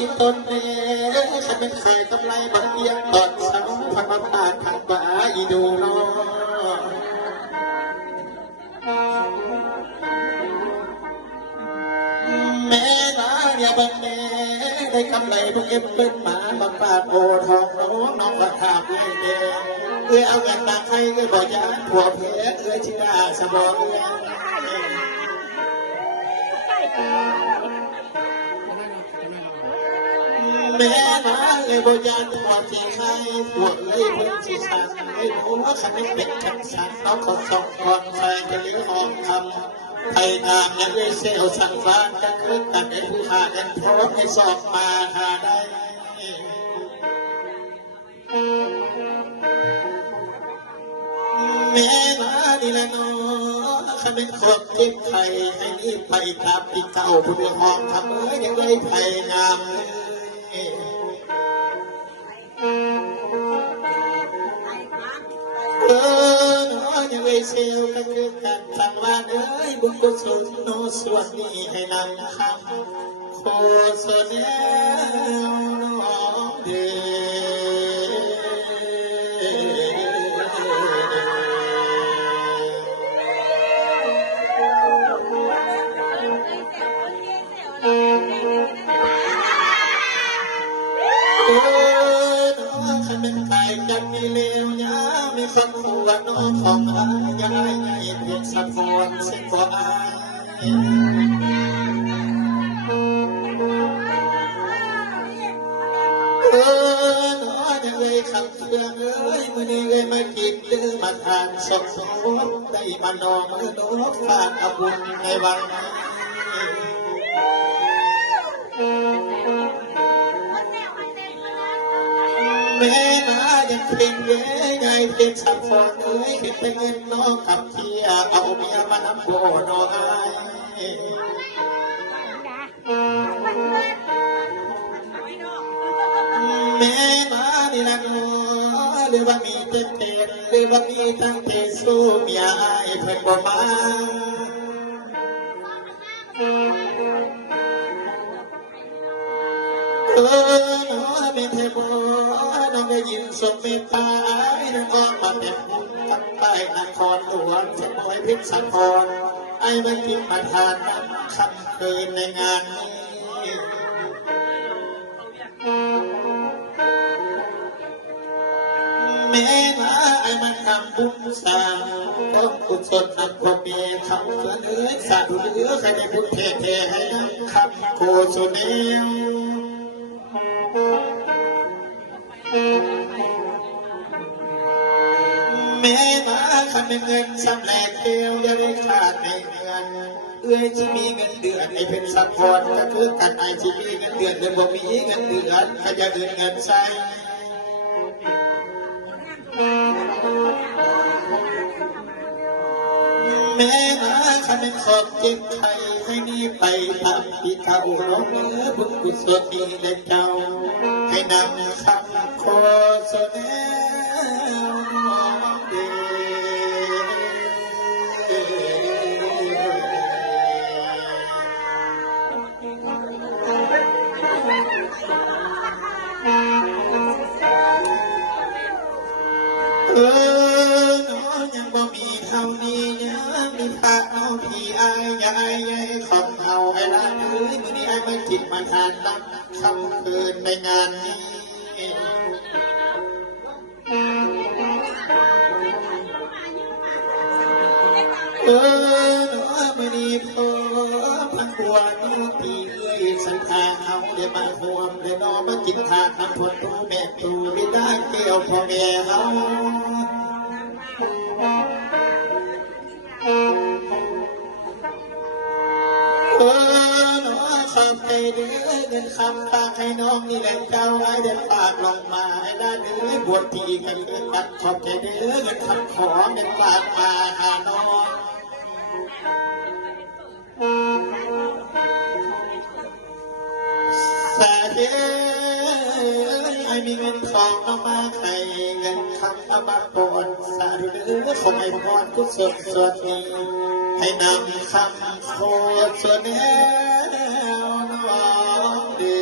อีตนเอ๋ฉันเป็นเคยกำไรบังเอียงตอนเช้าพันมาผ่านพันป่าอีดูนาะแม่นาเนี่ยบังแม่ได้กำไรพวกเอ็มเป็นหมาบังปากโอทองน้องน้องกราคาเพื่เด้เอ้ยเอาเงินมาให้เอ้ยบอกยาผัวเพชรเอ้ยชิดาสบองเอ้ย แม่นาเอ้ยบ่ยานทอดที่ให้พวกเอ้ยเพิ่นสิสั่งให้รู้ว่าคันเป็นจังสันเอาขาส่องก่อนใครจะเลี้ยงหอมคำไทยงามยังได้เซลสั่งฟ้านกันคืนกันไอ้ผู้หากันพร้อมให้สอบมาหาได้แม่นานี่ละน้องข้าเป็นคนเจ็บไทยให้นี่ไปตามที่เก่าผู้เดือดร้อนทำเอ้ยยังได้ไทยงามเอ้ย เออเนาะยังได้เซลกันคือกันสังวานเอ้ยบุญกุศลโนสวนนี้ให้นำคำโคสเนน้องเด้อ อยยายใหญ่เพียงสักคนสิกว่าอายเออน้องยังเลยคำเชื่อเอ้ยมื่อนี้เลยมากินเลือมาทานสดสดได้มานองมือโน้ตฝากอาบุญในวันนี้ แม่นายังเป็นเย้ไงเป็นสักคนเอ้ยเป็นเงินน้องกับเที่ยเอาเมียมานำโบน้อแม่นานี่ละน้อหรือว่ามีเต็มเต็มหรือว่ามีทั้งเทสู้เมียไอ้เพิ่นบ่มา เออหนอเป็นเทพน้องได้ยินสมเมตตาไอ้น้องมาเป็นกับใต้นครหลวงสมอยพิษสกรไอ้มันพิมมาทานน้ำคำคืนในงานนี้แม่มาไอ้มันทำบุญสร้างต้องกุศลนำพ่อแม่เขาเพื่อนเอ้ยสาธุเหลือใครได้บุญเทเทให้นำคำโคสุเนว แม่มาทำเป็นเงินสำแหลกเกลียวอย่าได้ขาดในเงินเอื้อยที่มีเงินเดือนไอ้เป็นสัพพอร์ตก็คือกันไอ้ที่มีเงินเดือนเดือนบ่มีเงินเดือนขยันเดือนเงินใส่แม่มาทำเป็นขอบเจ็บไทยให้นี่ไปที่เขาน้องเนื้อบุญกุศลนี้เด็เจ้า นำคำโคสเน ยังมีพระน้องพี่อายยายยายของเฮาไอ้ละเอ้ยมื้อนี้ไอ้มากินมาทานรับคำคืนในงานนี้เออหน้อมื้อนี้พอพันบัวนี่พี่เอ้ยสันทาเฮาได้มาหวมได้น้องมากินทานน้ำพนตูแม่ตูไม่ได้เกี่ยวพ่อแม่เฮา เออน้องคำใจเด้อเงินคำตาให้น้องนี่แหละเจ้าไอ้เดินปากลงมาไอ้ด้านเด้อบวชทีกันเกินกันขอบใจเด้อเงินคำขอเงินปากมาหาน้องสาเด้อให้ มีเงินทองนมาใครเงินคำนมาปนสารุเนื้อให้พรกุศลส่วนนี้ให้นำคำโคตรส่วนนี้นวาดี